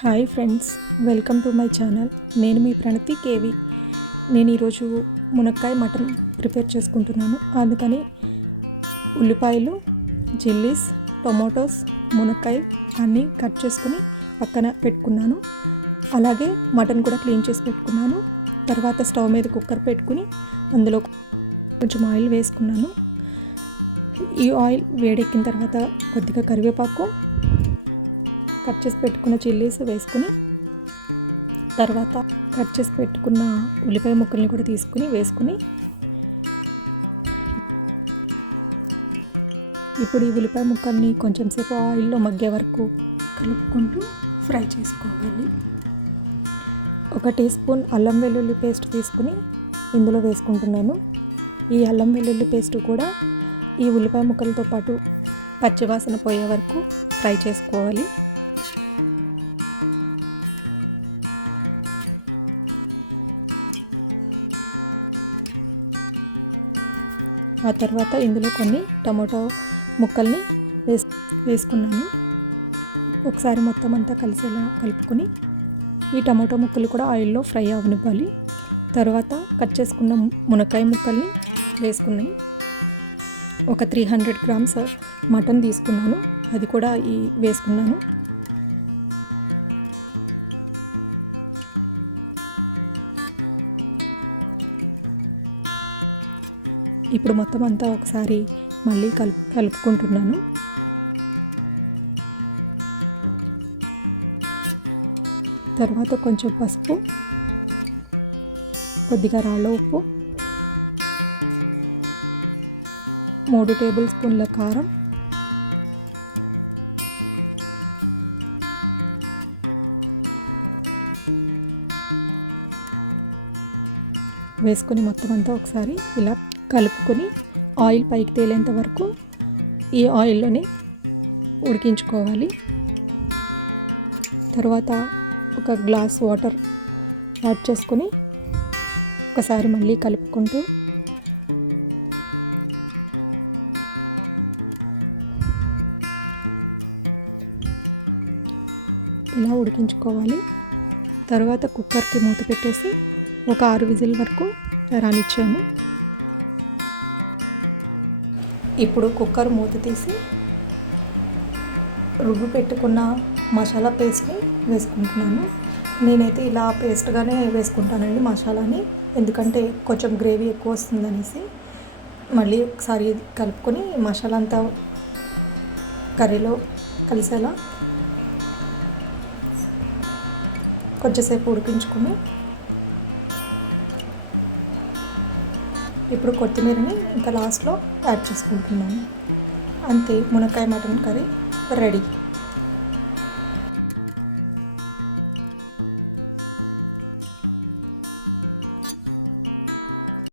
Hi friends, welcome to my channel. నేను మీ ప్రణతి KV. నేను ఈరోజు మునక్కాయ మటన్ ప్రిపేర్ చేసుకుంటున్నాను. అందుకని ఉల్లిపాయలు, చిల్లీస్, టొమాటోస్, మునక్కాయ అన్నీ కట్ చేసుకుని పక్కన పెట్టుకున్నాను. అలాగే మటన్ కూడా క్లీన్ చేసి పెట్టుకున్నాను. తర్వాత స్టవ్ మీద కుక్కర్ పెట్టుకుని అందులో కొంచెం ఆయిల్ వేసుకున్నాను. ఈ ఆయిల్ వేడెక్కిన తర్వాత కొద్దిగా కరివేపాకు, కట్ చేసి పెట్టుకున్న చిల్లీస్ వేసుకుని, తర్వాత కట్ చేసి పెట్టుకున్న ఉల్లిపాయ ముక్కల్ని కూడా తీసుకుని వేసుకుని, ఇప్పుడు ఈ ఉల్లిపాయ ముక్కల్ని కొంచెం సేపు ఆయిల్లో మగ్గే వరకు కలుపుకుంటూ ఫ్రై చేసుకోవాలి. 1 టీ స్పూన్ అల్లం వెల్లుల్లి పేస్ట్ తీసుకుని ఇందులో వేసుకుంటున్నాను. ఈ అల్లం వెల్లుల్లి పేస్ట్ కూడా ఈ ఉల్లిపాయ ముక్కలతో పాటు పచ్చివాసన పోయే వరకు ఫ్రై చేసుకోవాలి. ఆ తర్వాత ఇందులో కొన్ని టమాటో ముక్కల్ని వేసుకున్నాను. ఒకసారి మొత్తం అంతా కలిసేలా కలుపుకొని ఈ టమాటో ముక్కలు కూడా ఆయిల్లో ఫ్రై అవనివ్వాలి. తర్వాత కట్ చేసుకున్న మునక్కాయ ముక్కల్ని వేసుకున్నాయి. ఒక 300 గ్రామ్స్ మటన్ తీసుకున్నాను, అది కూడా వేసుకున్నాను. ఇప్పుడు మొత్తం అంతా ఒకసారి మళ్ళీ కలుపుకుంటున్నాను. తర్వాత కొంచెం పసుపు, కొద్దిగా రాళ్ళ ఉప్పు, 3 టేబుల్ స్పూన్ల కారం, వేసుకొని మొత్తం అంతా ఒకసారి ఇలా కలుపుకొని ఆయిల్ పైకి తేలేంత వరకు ఈ ఆయిల్లోనే ఉడికించుకోవాలి. తర్వాత ఒక గ్లాస్ వాటర్ యాడ్ చేసుకొని ఒకసారి మళ్ళీ కలుపుకుంటూ ఇలా ఉడికించుకోవాలి. తర్వాత కుక్కర్కి మూత పెట్టేసి ఒక 6 విజిల్ వరకు రానిచ్చాను. ఇప్పుడు కుక్కర్ మూత తీసి రుబ్బు పెట్టుకున్న మసాలా పేస్ట్ని వేసుకుంటున్నాను. నేనైతే ఇలా పేస్ట్గానే వేసుకుంటానండి మసాలాని, ఎందుకంటే కొంచెం గ్రేవీ ఎక్కువ వస్తుందనేసి. మళ్ళీ ఒకసారి కలుపుకొని మసాలా అంతా కర్రీలో కలిసేలా కొంచెంసేపు ఉడికించుకొని ఇప్పుడు కొత్తిమీరని ఇంకా లాస్ట్లో యాడ్ చేసుకుంటున్నాను. అంతే, మునక్కాయ మటన్ కర్రీ రెడీ.